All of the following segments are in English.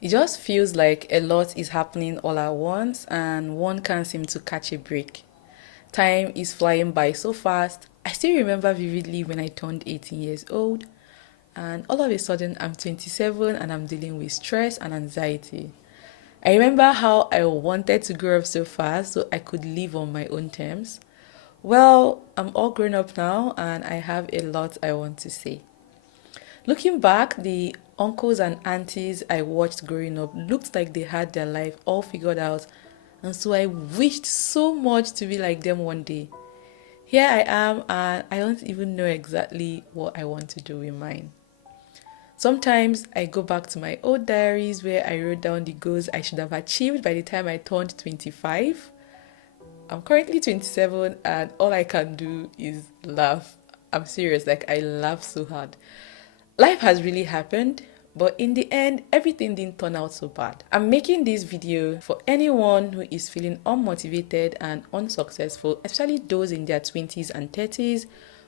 It just feels like a lot is happening all at once and one can't seem to catch a break. Time is flying by so fast. I still remember vividly when I turned 18 years old and all of a sudden I'm 27 and I'm dealing with stress and anxiety. I remember how I wanted to grow up so fast so I could live on my own terms. Well, I'm all grown up now and I have a lot I want to say. Looking back, the uncles and aunties I watched growing up looked like they had their life all figured out, and so I wished so much to be like them one day. Here I am, and I don't even know exactly what I want to do with mine. Sometimes I go back to my old diaries where I wrote down the goals I should have achieved by the time I turned 25. I'm currently 27, and all I can do is laugh. I'm serious, like I laugh so hard. Life has really happened, but in the end, everything didn't turn out so bad. I'm making this video for anyone who is feeling unmotivated and unsuccessful, especially those in their 20s and 30s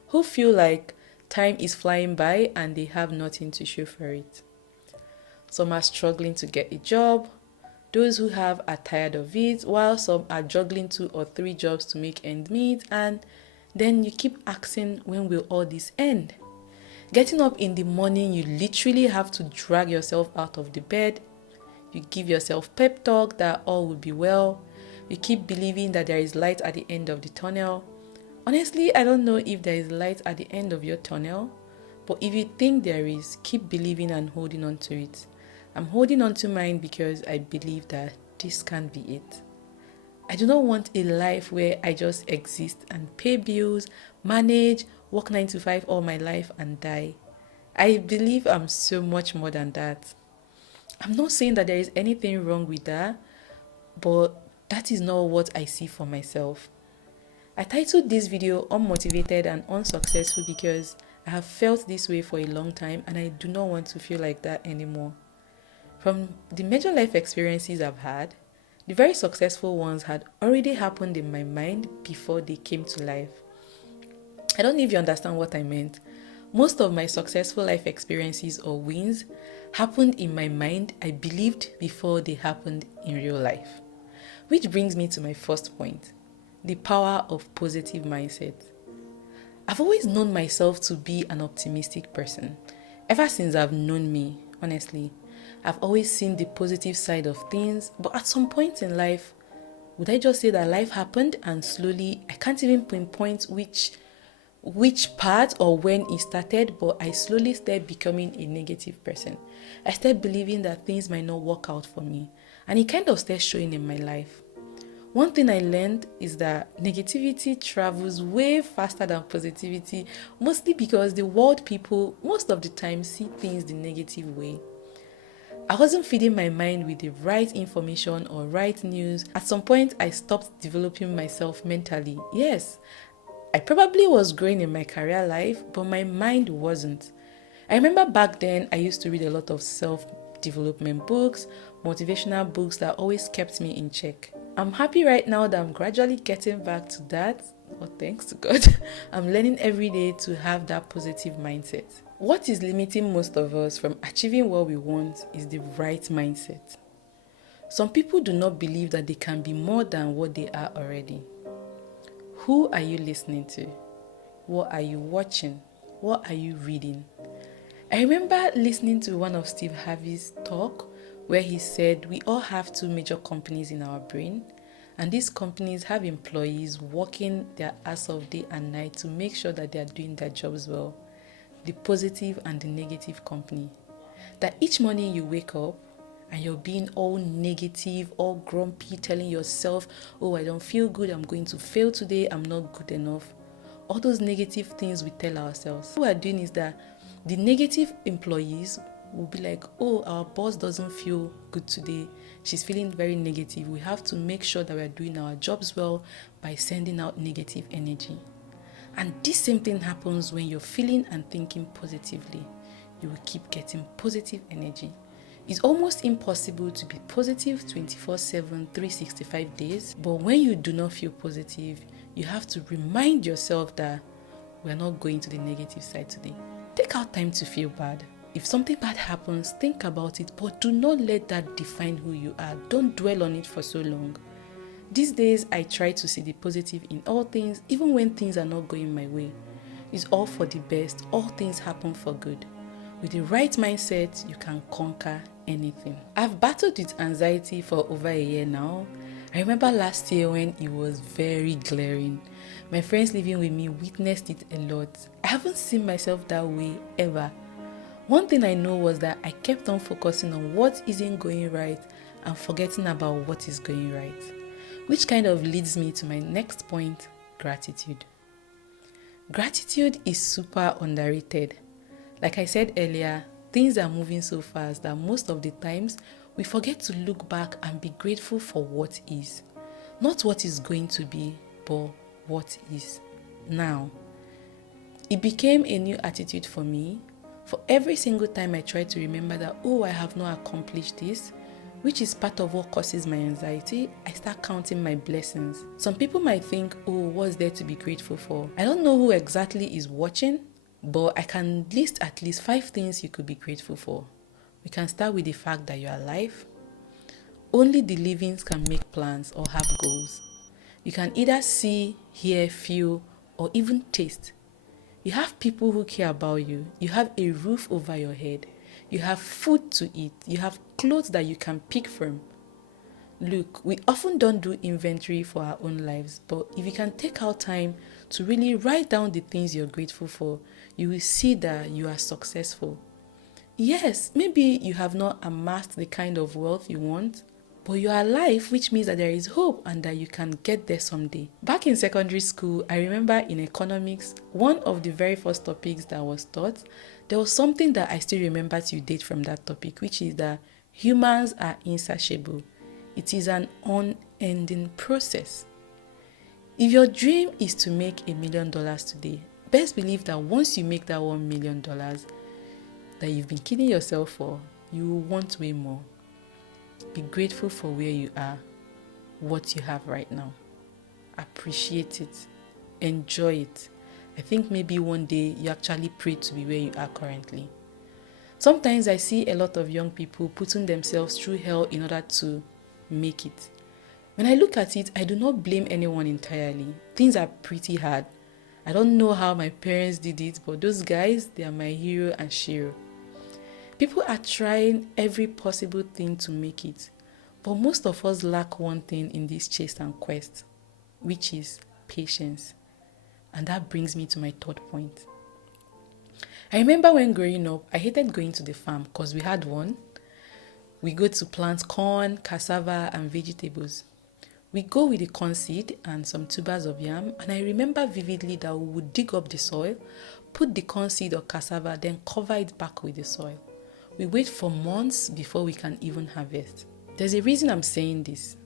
who feel like time is flying by and they have nothing to show for it. Some are struggling to get a job, those who have are tired of it, while some are juggling 2 or 3 jobs to make ends meet, and then you keep asking, when will all this end? Getting up in the morning, you literally have to drag yourself out of the bed. You give yourself pep talk that all will be well. You keep believing that there is light at the end of the tunnel. Honestly, I don't know if there is light at the end of your tunnel, but if you think there is, keep believing and holding on to it. I'm holding on to mine because I believe that this can't be it. I do not want a life where I just exist and pay bills, manage, work 9 to 5 all my life and die. I believe I'm so much more than that. I'm not saying that there is anything wrong with that, but that is not what I see for myself. I titled this video Unmotivated and Unsuccessful because I have felt this way for a long time and I do not want to feel like that anymore. From the major life experiences I've had, the very successful ones had already happened in my mind before they came to life. I don't know if you understand what I meant. Most of my successful life experiences or wins happened in my mind, I believed, before they happened in real life. Which brings me to my first point, the power of positive mindset. I've always known myself to be an optimistic person. Ever since I've known me, honestly, I've always seen the positive side of things, but at some point in life, would I just say that life happened and slowly, I can't even pinpoint which part or when it started, but I slowly started becoming a negative person. I started believing that things might not work out for me, and it kind of started showing in my life. One thing I learned is that negativity travels way faster than positivity, mostly because the world people most of the time see things the negative way. I wasn't feeding my mind with the right information or right news. At some point, I stopped developing myself mentally. Yes, I probably was growing in my career life, but my mind wasn't. I remember back then, I used to read a lot of self-development books, motivational books that always kept me in check. I'm happy right now that I'm gradually getting back to that. Oh, thanks to God. I'm learning every day to have that positive mindset. What is limiting most of us from achieving what we want is the right mindset. Some people do not believe that they can be more than what they are already. Who are you listening to? What are you watching? What are you reading? I remember listening to one of Steve Harvey's talk where he said we all have 2 major companies in our brain, and these companies have employees working their ass off day and night to make sure that they are doing their jobs well. The positive and the negative company. That each morning you wake up and you're being all negative, all grumpy, telling yourself, oh, I don't feel good, I'm going to fail today, I'm not good enough. All those negative things we tell ourselves. What we're doing is that the negative employees will be like, oh, our boss doesn't feel good today. She's feeling very negative. We have to make sure that we're doing our jobs well by sending out negative energy. And this same thing happens when you're feeling and thinking positively. You will keep getting positive energy. It's almost impossible to be positive 24/7, 365 days. But when you do not feel positive, you have to remind yourself that we're not going to the negative side today. Take out time to feel bad. If something bad happens, think about it, but do not let that define who you are. Don't dwell on it for so long. These days, I try to see the positive in all things, even when things are not going my way. It's all for the best. All things happen for good. With the right mindset, you can conquer anything. I've battled with anxiety for over a year now. I remember last year when it was very glaring. My friends living with me witnessed it a lot. I haven't seen myself that way ever. One thing I know was that I kept on focusing on what isn't going right and forgetting about what is going right. Which kind of leads me to my next point, gratitude. Gratitude is super underrated. Like I said earlier, things are moving so fast that most of the times we forget to look back and be grateful for what is. Not what is going to be, but what is now. It became a new attitude for me. For every single time I try to remember that, oh, I have not accomplished this, which is part of what causes my anxiety, I start counting my blessings. Some people might think, oh, what's there to be grateful for? I don't know who exactly is watching, but I can list at least 5 things you could be grateful for. We can start with the fact that you're alive. Only the living can make plans or have goals. You can either see, hear, feel, or even taste. You have people who care about you. You have a roof over your head. You have food to eat. You have clothes that you can pick from. Look, we often don't do inventory for our own lives, but if you can take out time to really write down the things you're grateful for, you will see that you are successful. Yes, maybe you have not amassed the kind of wealth you want, but you are alive, which means that there is hope and that you can get there someday. Back in secondary school, I remember in economics, one of the very first topics that was taught, there was something that I still remember to date from that topic, which is that humans are insatiable. It is an unending process. If your dream is to make $1 million today, best believe that once you make that $1 million that you've been kidding yourself for, you will want way more. Be grateful for where you are, what you have right now. Appreciate it. Enjoy it. I think maybe one day you actually pray to be where you are currently. Sometimes I see a lot of young people putting themselves through hell in order to make it. When I look at it, I do not blame anyone entirely. Things are pretty hard. I don't know how my parents did it, but those guys, they are my hero and shero. People are trying every possible thing to make it, but most of us lack one thing in this chase and quest, which is patience. And that brings me to my third point. I remember when growing up, I hated going to the farm because we had one. We go to plant corn, cassava, and vegetables. We go with the corn seed and some tubers of yam, and I remember vividly that we would dig up the soil, put the corn seed or cassava, then cover it back with the soil. We wait for months before we can even harvest. There's a reason I'm saying this.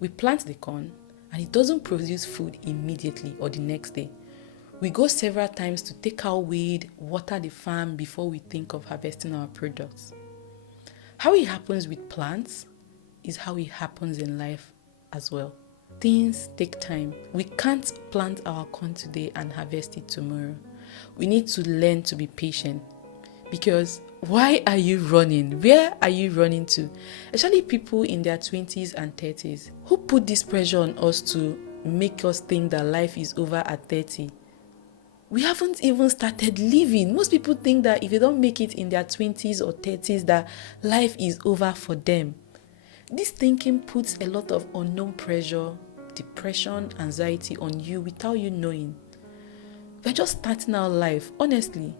We plant the corn, and it doesn't produce food immediately or the next day. We go several times to take out weed, water the farm before we think of harvesting our products. How it happens with plants is how it happens in life as well. Things take time. We can't plant our corn today and harvest it tomorrow. We need to learn to be patient. Because why are you running? Where are you running to? Especially people in their 20s and 30s. Who put this pressure on us to make us think that life is over at 30? We haven't even started living. Most people think that if they don't make it in their 20s or 30s, that life is over for them. This thinking puts a lot of unknown pressure, depression, anxiety on you without you knowing. We're just starting our life. Honestly,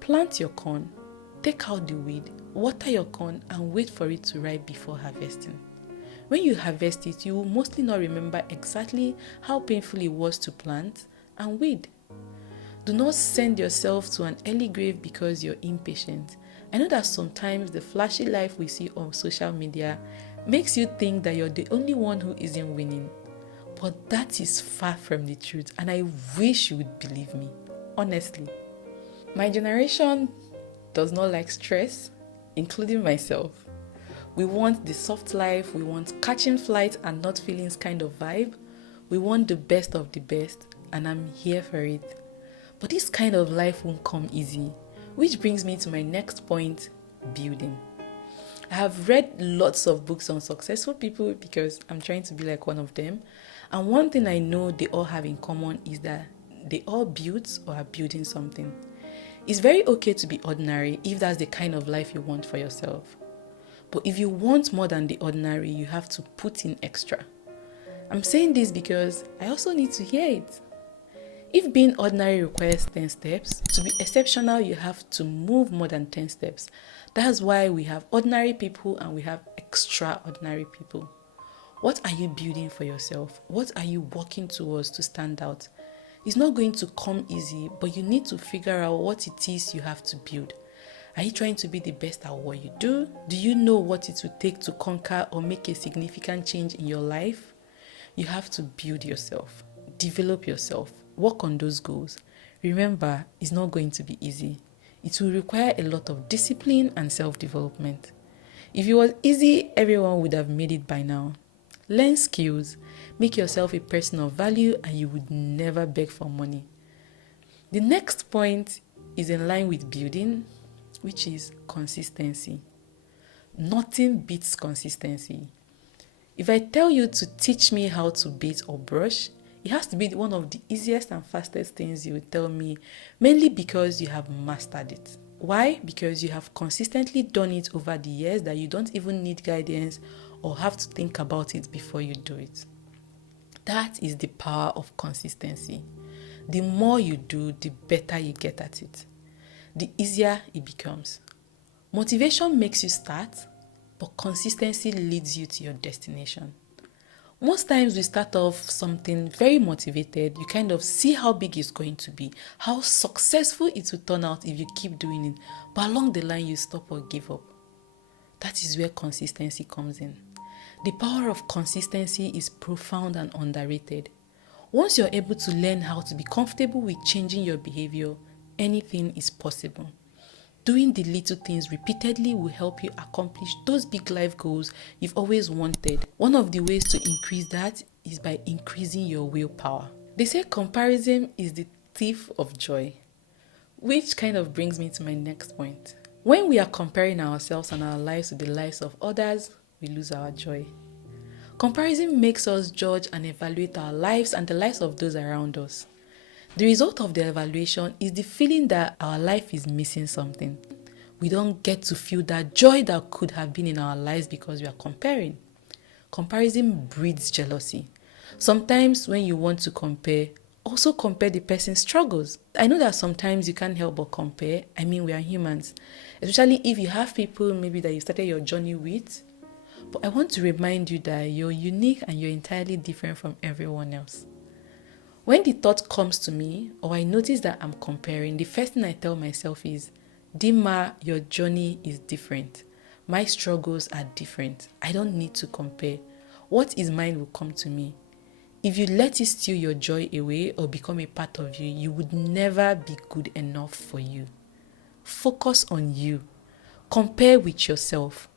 plant your corn, take out the weed, water your corn, and wait for it to ripe before harvesting. When you harvest it, you will mostly not remember exactly how painful it was to plant and weed. Do not send yourself to an early grave because you're impatient. I know that sometimes the flashy life we see on social media makes you think that you're the only one who isn't winning. But that is far from the truth, and I wish you would believe me, honestly. My generation does not like stress, including myself. We want the soft life, we want catching flights and not feelings kind of vibe. We want the best of the best, and I'm here for it. But this kind of life won't come easy, which brings me to my next point, building. I have read lots of books on successful people because I'm trying to be like one of them. And one thing I know they all have in common is that they all built or are building something. It's very okay to be ordinary if that's the kind of life you want for yourself. But if you want more than the ordinary, you have to put in extra. I'm saying this because I also need to hear it. If being ordinary requires 10 steps, to be exceptional, you have to move more than 10 steps. That's why we have ordinary people and we have extraordinary people. What are you building for yourself? What are you working towards to stand out? It's not going to come easy, but you need to figure out what it is you have to build. Are you trying to be the best at what you do? Do you know what it would take to conquer or make a significant change in your life? You have to build yourself, develop yourself, work on those goals. Remember, it's not going to be easy. It will require a lot of discipline and self-development. If it was easy, everyone would have made it by now. Learn skills, make yourself a person of value, and you would never beg for money. The next point is in line with building, which is consistency. Nothing beats consistency. If I tell you to teach me how to beat or brush, it has to be one of the easiest and fastest things you would tell me, mainly because you have mastered it. Why? Because you have consistently done it over the years that you don't even need guidance or have to think about it before you do it. That is the power of consistency. The more you do, the better you get at it. The easier it becomes. Motivation makes you start, but consistency leads you to your destination. Most times we start off something very motivated. You kind of see how big it's going to be, how successful it will turn out if you keep doing it. But along the line, you stop or give up. That is where consistency comes in. The power of consistency is profound and underrated. Once you're able to learn how to be comfortable with changing your behavior, anything is possible. Doing the little things repeatedly will help you accomplish those big life goals you've always wanted. One of the ways to increase that is by increasing your willpower. They say comparison is the thief of joy, which kind of brings me to my next point. When we are comparing ourselves and our lives to the lives of others, we lose our joy. Comparison makes us judge and evaluate our lives and the lives of those around us. The result of the evaluation is the feeling that our life is missing something. We don't get to feel that joy that could have been in our lives because we are comparing. Comparison breeds jealousy. Sometimes when you want to compare, also compare the person's struggles. I know that sometimes you can't help but compare. I mean, we are humans. Especially if you have people maybe that you started your journey with. But I want to remind you that you're unique and you're entirely different from everyone else. When the thought comes to me, or I notice that I'm comparing, the first thing I tell myself is, Dima, your journey is different. My struggles are different. I don't need to compare. What is mine will come to me. If you let it steal your joy away or become a part of you, you would never be good enough for you. Focus on you. Compare with yourself.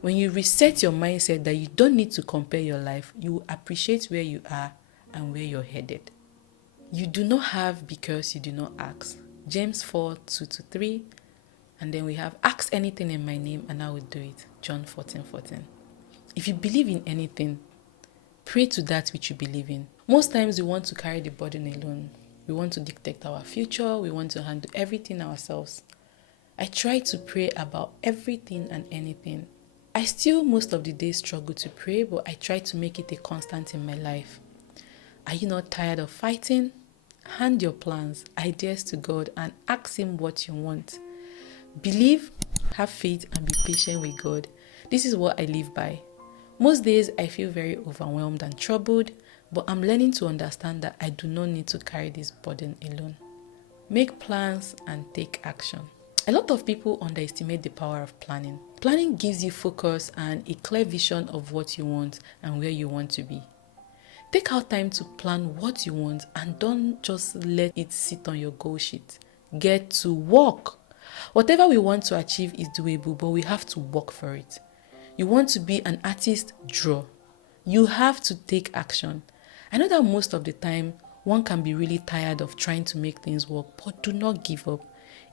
When you reset your mindset that you don't need to compare your life, you will appreciate where you are and where you're headed. You do not have because you do not ask. James 4:2-3. And then we have, ask anything in my name and I will do it. John 14:14. If you believe in anything, pray to that which you believe in. Most times we want to carry the burden alone. We want to dictate our future. We want to handle everything ourselves. I try to pray about everything and anything. I still most of the days struggle to pray, but I try to make it a constant in my life. Are you not tired of fighting? Hand your plans, ideas to God and ask Him what you want. Believe, have faith, and be patient with God. This is what I live by. Most days I feel very overwhelmed and troubled, but I'm learning to understand that I do not need to carry this burden alone. Make plans and take action. A lot of people underestimate the power of planning. Planning gives you focus and a clear vision of what you want and where you want to be. Take out time to plan what you want and don't just let it sit on your goal sheet. Get to work. Whatever we want to achieve is doable, but we have to work for it. You want to be an artist? Draw. You have to take action. I know that most of the time, one can be really tired of trying to make things work, but do not give up.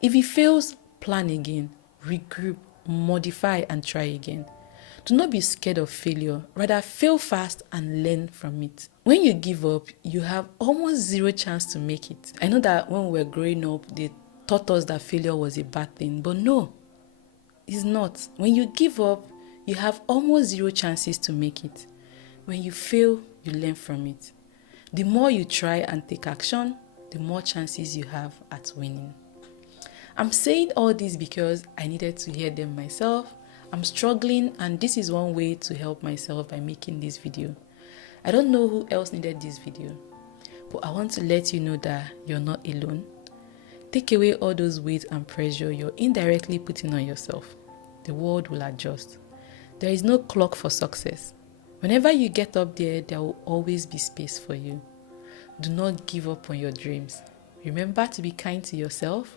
If it fails, plan again, regroup, modify, and try again. Do not be scared of failure. Rather, fail fast and learn from it. When you give up, you have almost zero chance to make it. I know that when we were growing up, they taught us that failure was a bad thing, but no, it's not. When you give up, you have almost zero chances to make it. When you fail, you learn from it. The more you try and take action, the more chances you have at winning. I'm saying all this because I needed to hear them myself. I'm struggling, and this is one way to help myself by making this video. I don't know who else needed this video, but I want to let you know that you're not alone. Take away all those weight and pressure you're indirectly putting on yourself. The world will adjust. There is no clock for success. Whenever you get up there will always be space for you. Do not give up on your dreams. Remember to be kind to yourself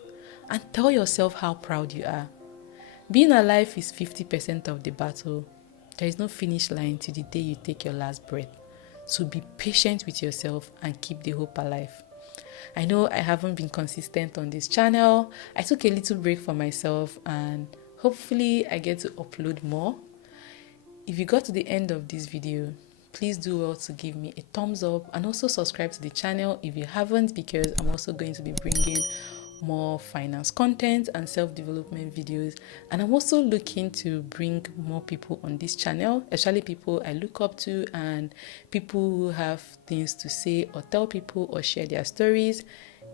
and tell yourself how proud you are. Being alive is 50% of the battle. There is no finish line till the day you take your last breath. So be patient with yourself and keep the hope alive. I know I haven't been consistent on this channel. I took a little break for myself, and hopefully I get to upload more. If you got to the end of this video, please do well to give me a thumbs up and also subscribe to the channel if you haven't, because I'm also going to be bringing more finance content and self-development videos, and I'm also looking to bring more people on this channel, especially people I look up to and people who have things to say or tell people or share their stories.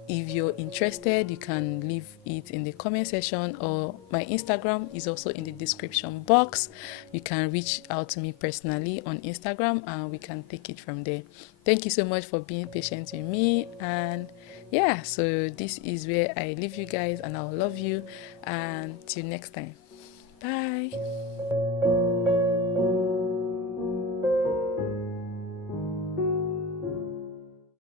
If you're interested, you can leave it in the comment section, or my Instagram is also in the description box. You can reach out to me personally on Instagram and we can take it from there. Thank you so much for being patient with me, and yeah, so this is where I leave you guys, and I'll love you, and till next time. Bye.